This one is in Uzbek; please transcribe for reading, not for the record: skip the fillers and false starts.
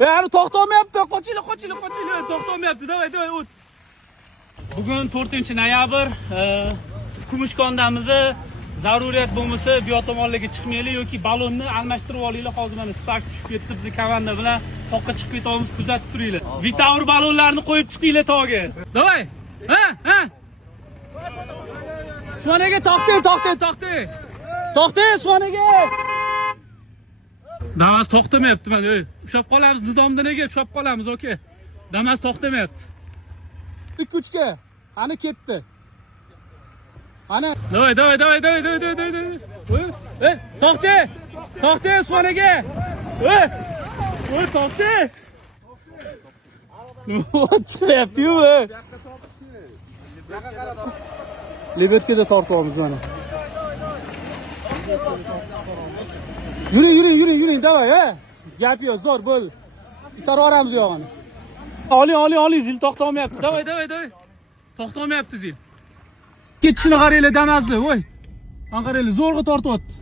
Ani to'xtamayapti. Qochinglar. To'xtamayapti. Davay, o't. Bugun 4-noyabr, Kumushkondamiz. Zaruriyat bo'lmasa, bu yotomonlarga chiqmaylik yoki balonni almashtirib olinglar. Hozir mana Spark tushib ketdi, biz komanda bilan toqqa chiqib ketamiz, kuzatib turinglar. Vitaur balonlarni qo'yib chiqinglar tog'ga. Davay. Ha. Usmonaga to'xting. Usmonaga. Damas to'xtamayapti mana. Ushab qolamiz, nizomdan nega ushab qolamiz, okey. Damas to'xtamayapti. 2-3ga. Ani ketdi. Ana, davay. To'xta, Usmonaga. To'xta. Nima chiqyapti-yu? Libertkada tortamiz mana. Yuring, davay, Gap yo'q, zo'r bo'l. Bitaramiz yo'g'ini. Oling, zil to'xtamayapti. Davay. To'xtamayapti zil. Ketishini qaranglar, Damazli, voy. Qaranglar, zo'rg'a tortyapti.